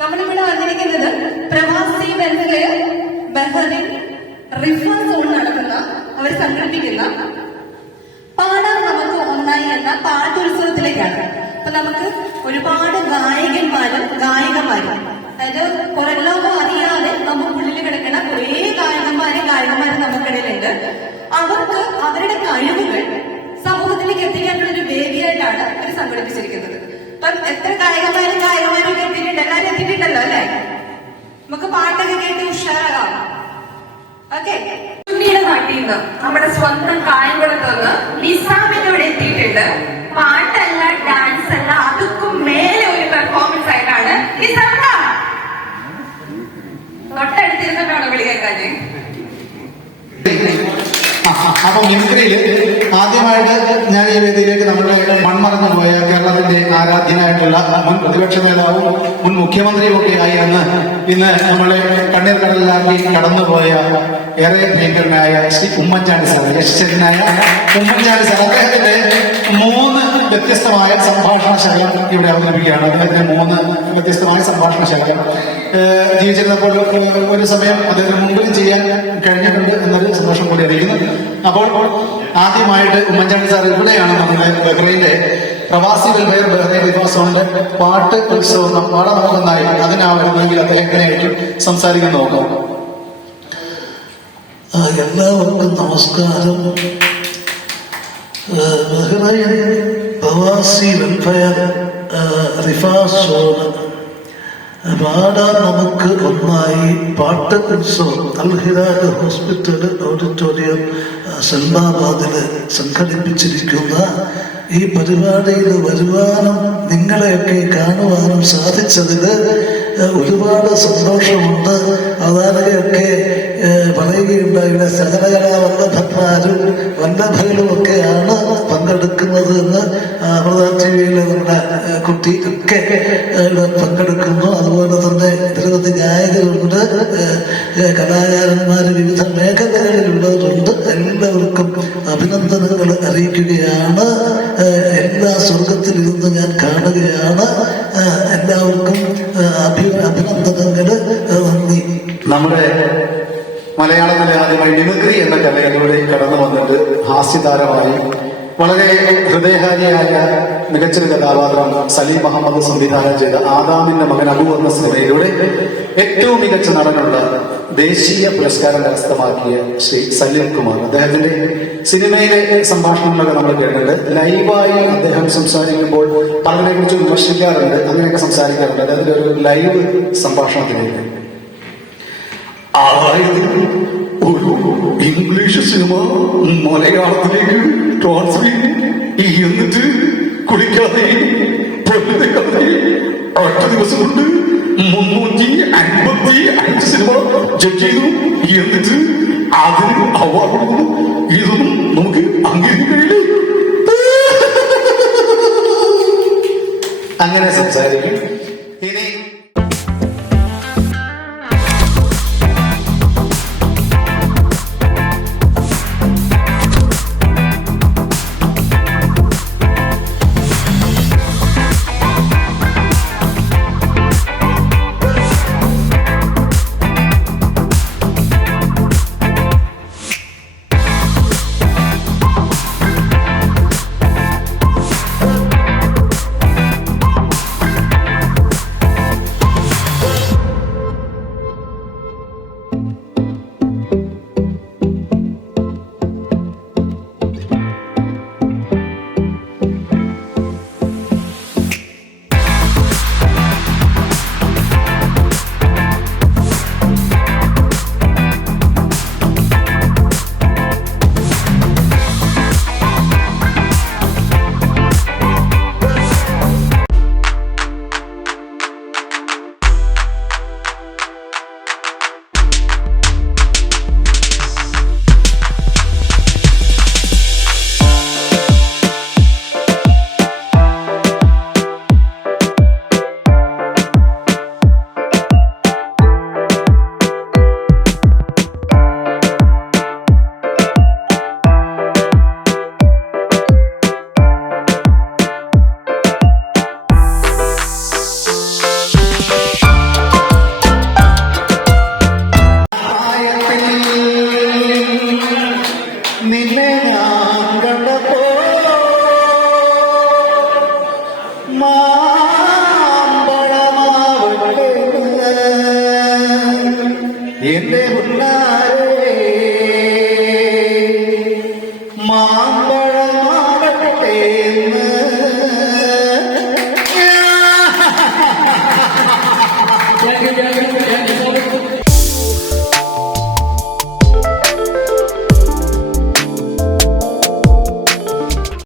നമ്മളിവിടെ വന്നിരിക്കുന്നത് പ്രവാസി വെൽഫെയർ ബഹ്റിൻ റിഫ സോൺ നടക്കുന്ന അവർ സംഘടിപ്പിക്കുന്ന പാടാൻ നമുക്ക് ഒന്നായി എന്ന പാട്ടുത്സവത്തിലേക്കാണ്. അപ്പൊ നമുക്ക് ഒരുപാട് ഗായകന്മാരും ഗായികമാരും, അതായത് പുറലോകം അറിയാതെ നമുക്ക് ഉള്ളിൽ കിടക്കുന്ന കുറേ ഗായകന്മാരും നമുക്കിടയിലുണ്ട്. അവർക്ക് അവരുടെ കഴിവുകൾ സമൂഹത്തിലേക്ക് എത്തിക്കാനുള്ള ഒരു വേദിയായിട്ടാണ് അവർ സംഘടിപ്പിച്ചിരിക്കുന്നത്. ഇപ്പം എത്ര ഗായകന്മാരും എത്തിയിട്ടുണ്ട്, എല്ലാവരും എത്തിയിട്ടുണ്ടല്ലോ അല്ലെ? നമുക്ക് പാട്ടൊക്കെ കേട്ട് ഉഷാറാകാം. ഓക്കെ, ചുണ്ണിയുടെ നാട്ടിൽ നിന്ന് നമ്മുടെ സ്വന്തം കായംകുളത്ത് നിന്ന് നിസാമിന്റെ ഇവിടെ എത്തിയിട്ടുണ്ട്. പാട്ടല്ല, ഡാൻസ് അല്ല, അതുക്കും മേലെ ഒരു പെർഫോമൻസ് ആയിട്ടാണ് നിസാമ തൊട്ടടുത്തിരുന്നിട്ടാണ് വിളി കേൾക്കാന്. അപ്പൊ മിമിക്രിയിൽ ആദ്യമായിട്ട് ഞാൻ ഈ വേദിയിലേക്ക് നമ്മുടെ മൺമറന്നു പോയ കേരളത്തിന്റെ ആരാധ്യനായിട്ടുള്ള മുൻ പ്രതിപക്ഷ നേതാവും മുൻ മുഖ്യമന്ത്രിയും ഒക്കെ ആയിരുന്നു ഇന്ന് നമ്മളെ കണ്ണീർ കടലിലാക്കി കടന്നുപോയ ഏറെ പ്രിയങ്കരനായ ശ്രീ ഉമ്മൻചാണ്ടി സാർ, യശസ്വരനായ ഉമ്മൻചാണ്ടി സാർ. അദ്ദേഹത്തിന്റെ 3 വ്യത്യസ്തമായ സംഭാഷണ ശകലം ഇവിടെ അവതരിപ്പിക്കുകയാണ്. അദ്ദേഹത്തിന് 3 വ്യത്യസ്തമായ സംഭാഷണ ശകലം ജീവിച്ചിരുന്നപ്പോൾ ഒരു സമയം അദ്ദേഹത്തിന് മുമ്പിലും ചെയ്യാൻ കഴിഞ്ഞിട്ടുണ്ട് എന്നൊരു സന്തോഷം കൂടി അറിയിക്കുന്നു. അപ്പോൾ ആദ്യമായിട്ട് ഉമ്മൻചാണ്ടി സാർ ഇവിടെയാണ് നമ്മുടെ ബഹ്റൈനിലെ പ്രവാസി വെൽഫെയർ ബഹ്റൈൻ റിഫ സോണിന്റെ പാട്ട് ഉത്സവം വളരെ നോക്കുന്നതായി അതിനാവുന്നെങ്കിൽ അദ്ദേഹത്തിനായിട്ടും സംസാരിക്കുന്ന നോക്കാം. എല്ലാവർക്കും നമസ്കാരം. ബഹ്റൈൻ പ്രവാസി വെൽഫെയർ റിഫ സോൺ പാടാൻ നമുക്ക് ഒന്നായി പാട്ട് ഉത്സവം അൽ-ഹിലാൽ ഹോസ്പിറ്റൽ ഓഡിറ്റോറിയം സൽമാബാദില് സംഘടിപ്പിച്ചിരിക്കുന്ന ഈ പരിപാടിയിൽ വരുവാനും നിങ്ങളെയൊക്കെ കാണുവാനും സാധിച്ചതിൽ ഒരുപാട് സന്തോഷമുണ്ട്. അതാരൊക്കെ പറയുകയുണ്ടായില്ല, സകലകലാ വല്ലഭന്മാരും വല്ലഭകളുമൊക്കെയാണ് പങ്കെടുക്കുന്നത് എന്ന് അമൃത ടിവിയിൽ നമ്മുടെ കുട്ടി ഒക്കെ പങ്കെടുക്കുന്നു. അതുപോലെ തന്നെ നിരവധി ഗായകരുണ്ട്, കലാകാരന്മാർ വിവിധ മേഖലകളിലുള്ളവരുണ്ട്. എല്ലാവർക്കും അഭിനന്ദനങ്ങൾ അറിയിക്കുകയാണ്. എല്ലാ സ്വർഗത്തിലിരുന്ന് ഞാൻ കാണുകയാണ്. എല്ലാവർക്കും അഭിനന്ദനങ്ങൾ, നന്ദി. നമ്മുടെ മലയാളത്തിലെ ആദ്യമായി മിമിക്രി എന്ന കലയിലൂടെ കടന്നു വന്നിട്ട് ഹാസ്യതാരമായി വളരെ ഹൃദയഹാരിയായ മികച്ചൊരു കഥാപാത്രം സലീം മുഹമ്മദ് സംവിധാനം ചെയ്ത ആദാമിന്റെ മകൻ അബു എന്ന സിനിമയിലൂടെ ഏറ്റവും മികച്ച നടനുള്ള ദേശീയ പുരസ്കാരം കരസ്ഥമാക്കിയ ശ്രീ സലീം കുമാർ. അദ്ദേഹത്തിന്റെ സിനിമയിലെ സംഭാഷണങ്ങളൊക്കെ നമ്മൾ കേട്ടിട്ടുണ്ട്. ലൈവായി അദ്ദേഹം സംസാരിക്കുമ്പോൾ പലതിനെ കുറിച്ച് വിമർശിക്കാറുണ്ട്, അങ്ങനെയൊക്കെ സംസാരിക്കാറുണ്ട്. അദ്ദേഹത്തിന്റെ ഒരു ലൈവ് സംഭാഷണത്തിലേക്ക് ഒരു ഇംഗ്ലീഷ് സിനിമ മലയാളത്തിലേക്ക് ട്രാൻസ്ലേറ്റ് എന്നിട്ട് കുളിക്കാതെ പൊരുതാതെ 8 ദിവസം കൊണ്ട് 355 സിനിമ ജഡ്ജ് ചെയ്തു. എന്നിട്ട് അതിന് അവാർഡ്